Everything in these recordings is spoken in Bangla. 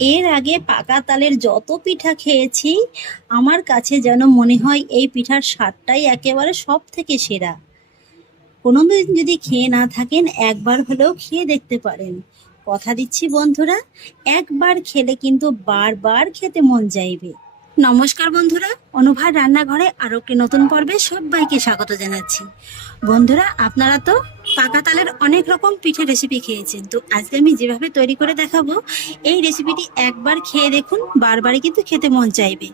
এর আগে পাকা তালের যত পিঠা খেয়েছি, আমার কাছে যেন মনে হয় এই পিঠার স্বাদটাই একেবারে সব থেকে সেরা। কোনোদিন যদি খেয়ে না থাকেন, একবার হলেও খেয়ে দেখতে পারেন। কথা দিচ্ছি বন্ধুরা, একবার খেলে কিন্তু বারবার খেতে মন চাইবে। নমস্কার বন্ধুরা, অনুভার রান্নাঘরে আরো একটি নতুন পর্বে সবাইকে স্বাগত জানাচ্ছি। বন্ধুরা, আপনারা তো পাকা তালের অনেক রকম পিঠে রেসিপি খেয়েছেন, তো আজকে আমি যেভাবে তৈরি করে দেখাবো, এই রেসিপিটি একবার খেয়ে দেখুন, বারবারই কিন্তু খেতে মন চাইবে।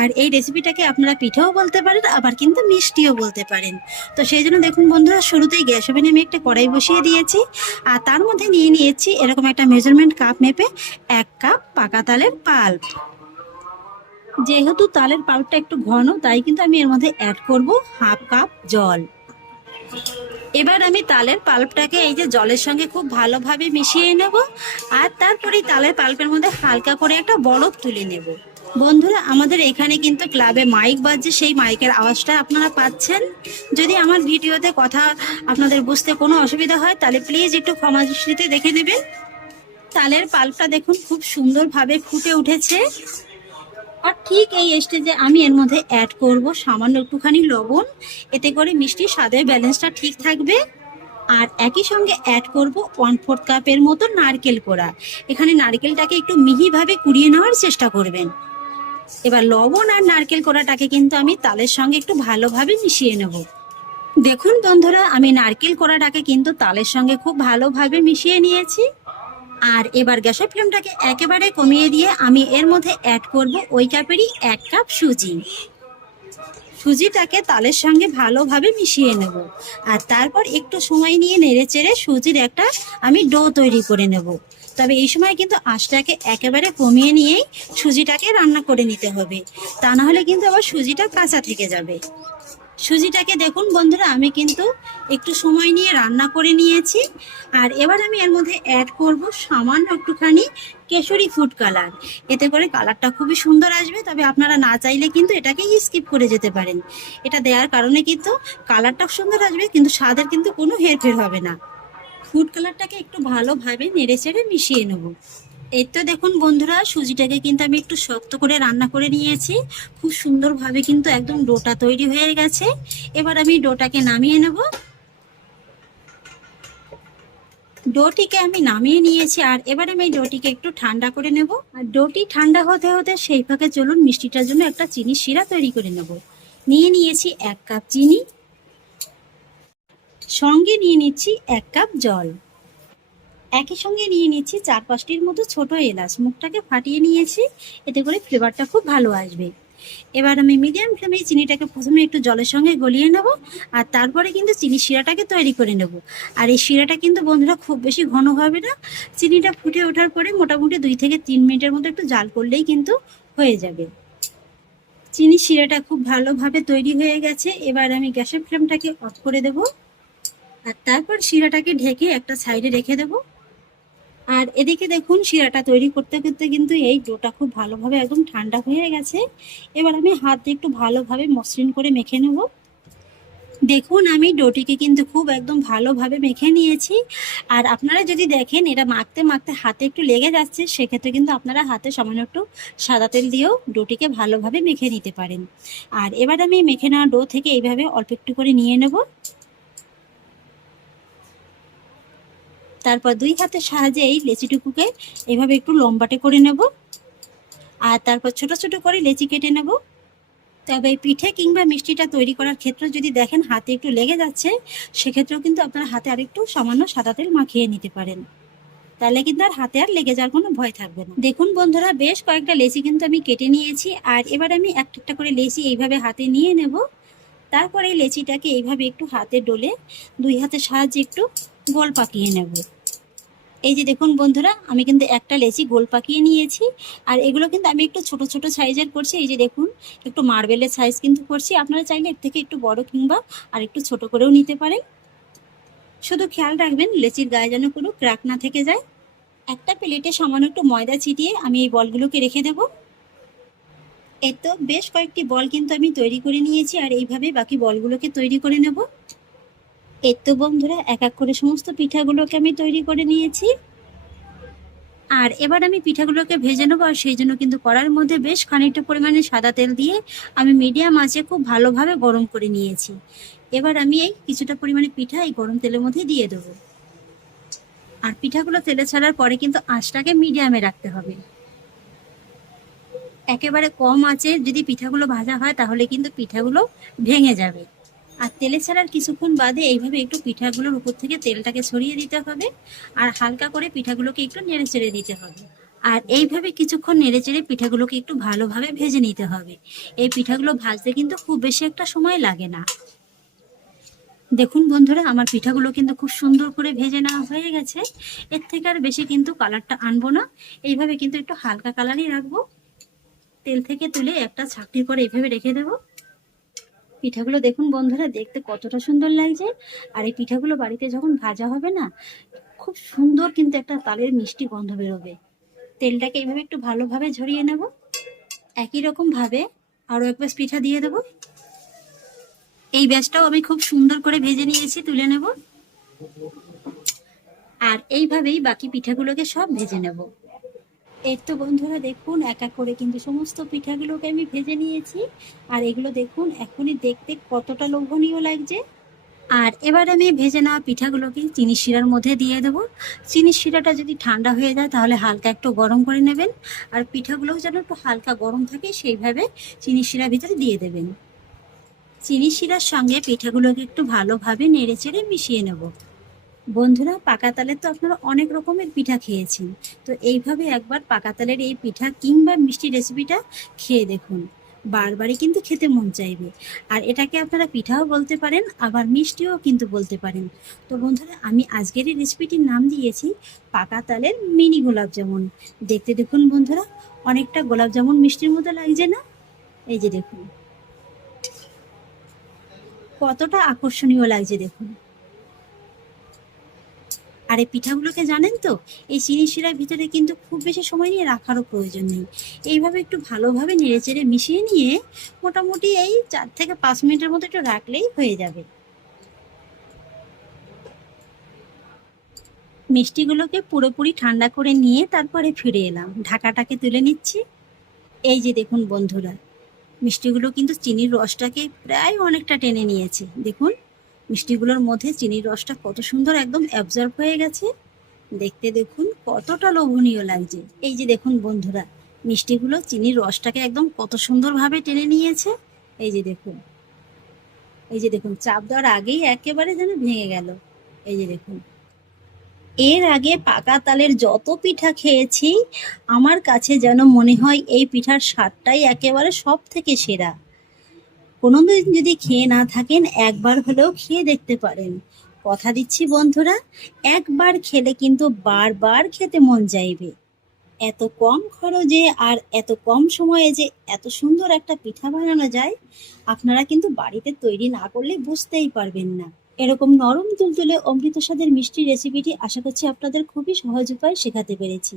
আর এই রেসিপিটাকে আপনারা পিঠেও বলতে পারেন, আবার কিন্তু মিষ্টিও বলতে পারেন। তো সেই জন্য দেখুন বন্ধুরা, শুরুতেই গ্যাস ওভেনে আমি একটা কড়াই বসিয়ে দিয়েছি, আর তার মধ্যে নিয়ে নিয়েছি এরকম একটা মেজারমেন্ট কাপ মেপে 1 কাপ পাকা তালের পাল্প। যেহেতু তালের পাল্পটা একটু ঘন, তাই কিন্তু আমি এর মধ্যে অ্যাড করব 1/2 কাপ জল। এবার আমি তালের পাল্পটাকে এই যে জলের সঙ্গে খুব ভালোভাবে মিশিয়ে নেব, আর তারপরে তালের পাল্পের মধ্যে হালকা করে একটা বরফ তুলে নেব। বন্ধুরা, আমাদের এখানে কিন্তু ক্লাবে মাইক বাজছে, সেই মাইকের আওয়াজটা আপনারা পাচ্ছেন। যদি আমার ভিডিওতে কথা আপনাদের বুঝতে কোনো অসুবিধা হয়, তাহলে প্লিজ একটু ক্ষমা দৃষ্টিতে দেখে নেবেন। তালের পাল্পটা দেখুন খুব সুন্দরভাবে ফুটে উঠেছে, আর ঠিক এই স্টেজে আমি এর মধ্যে অ্যাড করব সামান্য একটুখানি লবণ। এতে করে মিষ্টির স্বাদের ব্যালেন্সটা ঠিক থাকবে। আর একই সঙ্গে অ্যাড করব 1/4 কাপের মতো নারকেল কোড়া। এখানে নারকেলটাকে একটু মিহিভাবে কুড়িয়ে নেওয়ার চেষ্টা করবেন। এবার লবণ আর নারকেল কোড়াটাকে কিন্তু আমি তালের সঙ্গে একটু ভালোভাবে মিশিয়ে নেব। দেখুন বন্ধুরা, আমি নারকেল কোড়াটাকে কিন্তু তালের সঙ্গে খুব ভালোভাবে মিশিয়ে নিয়েছি। আর এবার গ্যাসের ফ্লেমটাকে একেবারে কমিয়ে দিয়ে আমি এর মধ্যে অ্যাড করব ওই কাপেরই 1 কাপ সুজি। সুজিটাকে তালের সঙ্গে ভালোভাবে মিশিয়ে নেব, আর তারপর একটু সময় নিয়ে নেড়েচেড়ে সুজির একটা আমি ডো তৈরি করে নেব। তবে এই সময় কিন্তু আঁচটাকে একেবারে কমিয়ে নিয়েই সুজিটাকে রান্না করে নিতে হবে, তা না হলে কিন্তু আবার সুজিটা কাঁচা থেকে যাবে। সুজিটাকে দেখুন বন্ধুরা, আমি কিন্তু একটু সময় নিয়ে রান্না করে নিয়েছি। আর এবার আমি এর মধ্যে অ্যাড করব সামান্য একটুখানি কেশরি ফুড কালার। এতে করে কালারটা খুবই সুন্দর আসবে, তবে আপনারা না চাইলে কিন্তু এটাকে স্কিপ করে যেতে পারেন। এটা দেওয়ার কারণে কিন্তু কালারটা সুন্দর আসবে, কিন্তু স্বাদের কিন্তু কোনো হেরফের হবে না। ফুড কালারটাকে একটু ভালোভাবে নেড়েচেড়ে মিশিয়ে নেব। এই তো দেখুন বন্ধুরা, সুজিটাকে কিন্তু আমি একটু শক্ত করে রান্না করে নিয়েছি। খুব সুন্দরভাবে কিন্তু একদম ডোটা তৈরি হয়ে গেছে। এবার আমি ডোটাকে নামিয়ে নেব। ডোটিকে আমি নামিয়ে নিয়েছি, আর এবার আমি এই ডোটিকে একটু ঠান্ডা করে নেব। আর ডোটি ঠান্ডা হতে হতে সেই ফাঁকে চলুন মিষ্টিটার জন্য একটা চিনির শিরা তৈরি করে নেব। নিয়ে নিয়েছি 1 কাপ চিনি, সঙ্গে নিয়ে নিচ্ছি 1 কাপ জল। একই সঙ্গে নিয়ে নিচ্ছি 4-5টির মতো ছোট এলাচ, মুখটাকে ফাটিয়ে নিয়েছি, এতে করে ফ্লেভারটা খুব ভালো আসবে। এবার আমি মিডিয়াম ফ্লেমে চিনিটাকে প্রথমে একটু জলের সঙ্গে গলিয়ে নেব, আর তারপরে কিন্তু চিনি শিরাটাকে তৈরি করে নেব। আর এই শিরাটা কিন্তু বন্ধুরা খুব বেশি ঘন হবে না। চিনিটা ফুটে ওঠার পরে মোটামুটি 2 থেকে 3 মিনিটের মতো একটু জাল করলেই কিন্তু হয়ে যাবে। চিনি শিরাটা খুব ভালোভাবে তৈরি হয়ে গেছে। এবার আমি গ্যাসের ফ্লেমটাকে অফ করে দেব, আর তারপর শিরাটাকে ঢেকে একটা সাইডে রেখে দেব। আর এদিকে দেখুন শিরাটা তৈরি করতে করতে কিন্তু এই ডোটা খুব ভালোভাবে একদম ঠান্ডা হয়ে গেছে। এবার আমি হাত দিয়ে একটু ভালোভাবে মসৃণ করে মেখে নেব। দেখুন আমি ডোটিকে কিন্তু খুব একদম ভালোভাবে মেখে নিয়েছি। আর আপনারা যদি দেখেন এটা মাখতে মাখতে হাতে একটু লেগে যাচ্ছে, সেক্ষেত্রে কিন্তু আপনারা হাতে সামান্য একটু সাদা তেল দিয়েও ডোটিকে ভালোভাবে মেখে নিতে পারেন। আর এবার আমি মেখে নেওয়া ডো থেকে এইভাবে অল্প একটু করে নিয়ে নেব। তারপর 2 হাতের সাহায্যে এই লেচিটুকুকে এইভাবে একটু লম্বাটে করে নেব, আর তারপর ছোট ছোট করে লেচি কেটে নেব। তবে এই পিঠে কিংবা মিষ্টিটা তৈরি করার ক্ষেত্রে যদি দেখেন হাতে একটু লেগে যাচ্ছে, সেক্ষেত্রেও কিন্তু আপনারা হাতে আরেকটু সামান্য সাদা তেল মাখিয়ে নিতে পারেন। তাহলে কিন্তু আর হাতে আর লেগে যাওয়ার কোনো ভয় থাকবে না। দেখুন বন্ধুরা, বেশ কয়েকটা লেচি কিন্তু আমি কেটে নিয়েছি। আর এবার আমি একটা একটা করে লেচি এইভাবে হাতে নিয়ে নেব। তারপরে এই লেচিটাকে এইভাবে একটু হাতে ডলে 2 হাতের সাহায্যে একটু গোল পাকিয়ে নেব। এই যে দেখুন বন্ধুরা, আমি কিন্তু একটা লেচি গোল পাকিয়ে নিয়েছি। আর এগুলো কিন্তু আমি একটু ছোট ছোট সাইজের করছি। এই যে দেখুন, একটু মার্বেলের সাইজ কিন্তু করছি। আপনারা চাইলে এর থেকে একটু বড় কিংবা আর একটু ছোট করেও নিতে পারেন। শুধু খেয়াল রাখবেন লেচির গায়ে যেন কোনো ক্র্যাক না থেকে যায়। একটা প্লেটে সামান্য একটু ময়দা ছিটিয়ে আমি এই বলগুলোকে রেখে দেব। এই তো বেশ কয়েকটি বল কিন্তু আমি তৈরি করে নিয়েছি, আর এইভাবে বাকি বলগুলোকে তৈরি করে নেব। এই তো বন্ধুরা, এক এক করে সমস্ত পিঠাগুলোকে আমি তৈরি করে নিয়েছি। আর এবার আমি পিঠাগুলোকে ভেজে নেবো, আর সেই জন্য কিন্তু কড়াইয়ের মধ্যে বেশ খানিকটা পরিমাণে সাদা তেল দিয়ে আমি মিডিয়াম আঁচে খুব ভালোভাবে গরম করে নিয়েছি। এবার আমি এই কিছুটা পরিমাণে পিঠা এই গরম তেলের মধ্যে দিয়ে দেবো। আর পিঠাগুলো তেলে ছাড়ার পরে কিন্তু আঁচটাকে মিডিয়ামে রাখতে হবে। একেবারে কম আঁচে যদি পিঠাগুলো ভাজা হয় তাহলে কিন্তু পিঠাগুলো ভেঙে যাবে। আর তেলে ছাড়ার কিছুক্ষণ বাদে এইভাবে একটু পিঠাগুলোর উপর থেকে তেলটাকে ছড়িয়ে দিতে হবে, আর হালকা করে পিঠাগুলোকে একটু নেড়ে চেড়ে দিতে হবে। আর এইভাবে কিছুক্ষণ নেড়ে চেড়ে পিঠাগুলোকে একটু ভালোভাবে ভেজে নিতে হবে। এই পিঠাগুলো ভাজতে কিন্তু খুব বেশি একটা সময় লাগে না। দেখুন বন্ধুরা, আমার পিঠাগুলো কিন্তু খুব সুন্দর করে ভেজে নেওয়া হয়ে গেছে। এর থেকে আর বেশি কিন্তু কালারটা আনবো না, এইভাবে কিন্তু একটু হালকা কালারই রাখবো। তেল থেকে তুলে একটা ছাঁকনির পরে এইভাবে রেখে দেবো। পিঠাগুলো দেখুন বন্ধুরা, দেখতে কতটা সুন্দর লাগছে। আর এই পিঠাগুলো বাড়িতে যখন ভাজা হবে না, খুব সুন্দর কিন্তু একটা তালের মিষ্টি গন্ধ বেরোবে। তেলটাকে এইভাবে একটু ভালোভাবে ঝরিয়ে নেব। একই রকম ভাবে আরো এক ব্যাচ পিঠা দিয়ে দেবো। এই ব্যাচটাও আমি খুব সুন্দর করে ভেজে নিয়েছি, তুলে নেব। আর এইভাবেই বাকি পিঠাগুলোকে সব ভেজে নেব। এর তো বন্ধুরা দেখুন, এক এক করে কিন্তু সমস্ত পিঠাগুলোকে আমি ভেজে নিয়েছি। আর এগুলো দেখুন এখনই দেখতে কতটা লোভনীয় লাগছে। আর এবার আমি ভেজে নেওয়া পিঠাগুলোকে চিনি শিরার মধ্যে দিয়ে দেবো। চিনি শিরাটা যদি ঠান্ডা হয়ে যায় তাহলে হালকা একটু গরম করে নেবেন। আর পিঠাগুলোও যেন একটু হালকা গরম থাকে সেইভাবে চিনি শিরার ভিতরে দিয়ে দেবেন। চিনি শিরার সঙ্গে পিঠাগুলোকে একটু ভালোভাবে নেড়ে চেড়ে মিশিয়ে নেব। বন্ধুরা, পাকা তালের তো আপনারা অনেক রকমের পিঠা খেয়েছেন, তো এইভাবে একবার পাকা তালের এই পিঠা কিংবা মিষ্টি রেসিপিটা খেয়ে দেখুন। বারবারই কিন্তু খেতে মন চাইবে। আর এটাকে আপনারা পিঠাও বলতে পারেন, আবার মিষ্টিও কিন্তু বলতে পারেন। তো বন্ধুরা, আমি আজকের এই রেসিপিটির নাম দিয়েছি পাকা তালের মিনি গোলাপ জামুন। দেখতে দেখুন বন্ধুরা, অনেকটা গোলাপ জামুন মিষ্টির মতো লাগছে না? এই যে দেখুন কতটা আকর্ষণীয় লাগছে দেখুন। আর এই পিঠাগুলোকে জানেন তো, এই চিনি শিরার ভিতরে কিন্তু খুব বেশি সময় নিয়ে রাখারও প্রয়োজন নেই। এইভাবে একটু ভালোভাবে নেড়েচেড়ে মিশিয়ে নিয়ে মোটামুটি এই 4 থেকে 5 মিনিটের মতো একটু রাখলেই হয়ে যাবে। মিষ্টিগুলোকে পুরোপুরি ঠান্ডা করে নিয়ে তারপরে ফিরে এলাম, ঢাকাটাকে তুলে নিচ্ছি। এই যে দেখুন বন্ধুরা, মিষ্টিগুলো কিন্তু চিনির রসটাকে প্রায় অনেকটা টেনে নিয়েছে। দেখুন মিষ্টিগুলোর মধ্যে চিনির রসটা কত সুন্দর একদম অ্যাবজর্ব হয়ে গেছে। দেখতে দেখুন কতটা লোভনীয় লাগছে। এই যে দেখুন বন্ধুরা, মিষ্টিগুলো চিনির রসটাকে একদম কত সুন্দরভাবে টেনে নিয়েছে। এই যে দেখুন, এই যে দেখুন চাপ দেওয়ার আগেই একেবারে যেন ভেঙে গেল। এই যে দেখুন, এর আগে পাকা তালের যত পিঠা খেয়েছি আমার কাছে যেন মনে হয় এই পিঠার স্বাদটাই একেবারে সব থেকে সেরা। কোনোদিন যদি খেয়ে না থাকেন একবার হলেও খেয়ে দেখতে পারেন। কথা দিচ্ছি বন্ধুরা, একবার খেলে কিন্তু বারবার খেতে মন চাইবে। এত কম খরচে আর এত কম সময়ে যে এত সুন্দর একটা পিঠা বানানো যায়, আপনারা কিন্তু বাড়িতে তৈরি না করলে বুঝতেই পারবেন না। এরকম নরম তুলতুলে অমৃত স্বাদের মিষ্টি রেসিপিটি আশা করছি আপনাদের খুবই সহজ উপায় শেখাতে পেরেছি।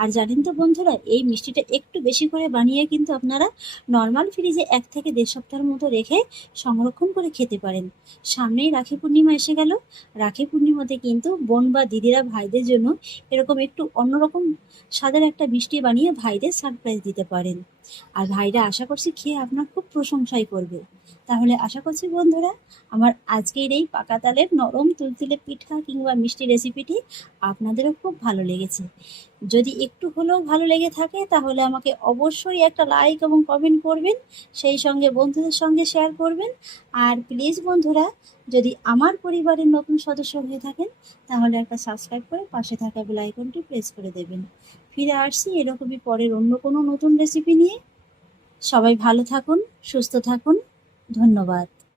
আর জানেন তো বন্ধুরা, এই মিষ্টিটা একটু বেশি করে বানিয়ে কিন্তু আপনারা নর্মাল ফ্রিজে 1 থেকে 1.5 সপ্তাহের মতো রেখে সংরক্ষণ করে খেতে পারেন। সামনেই রাখি পূর্ণিমা এসে গেল। রাখি পূর্ণিমাতে কিন্তু বোন বা দিদিরা ভাইদের জন্য এরকম একটু অন্যরকম স্বাদের একটা মিষ্টি বানিয়ে ভাইদের সারপ্রাইজ দিতে পারেন। আর ভাইরা আশা করছি খেয়ে আপনার খুব প্রশংসাই করবে। তাহলে আশা করছি বন্ধুরা, আমার আজকের এই পাকা তালের নরম তুলতুলে পিঠা কিংবা মিষ্টি রেসিপিটি আপনাদেরও খুব ভালো লেগেছে। যদি একটু হলেও ভালো লেগে থাকে তাহলে আমাকে অবশ্যই একটা লাইক এবং কমেন্ট করবেন, সেই সঙ্গে বন্ধুদের সঙ্গে শেয়ার করবেন। আর প্লিজ বন্ধুরা, যদি আমার পরিবারের নতুন সদস্য হয়ে থাকেন তাহলে একটা সাবস্ক্রাইব করে পাশে থাকা বেল আইকনটি প্রেস করে দেবেন। ফিরে আসছি এরকমই পরের অন্য কোনো নতুন রেসিপি নিয়ে। সবাই ভালো থাকুন, সুস্থ থাকুন। ধন্যবাদ।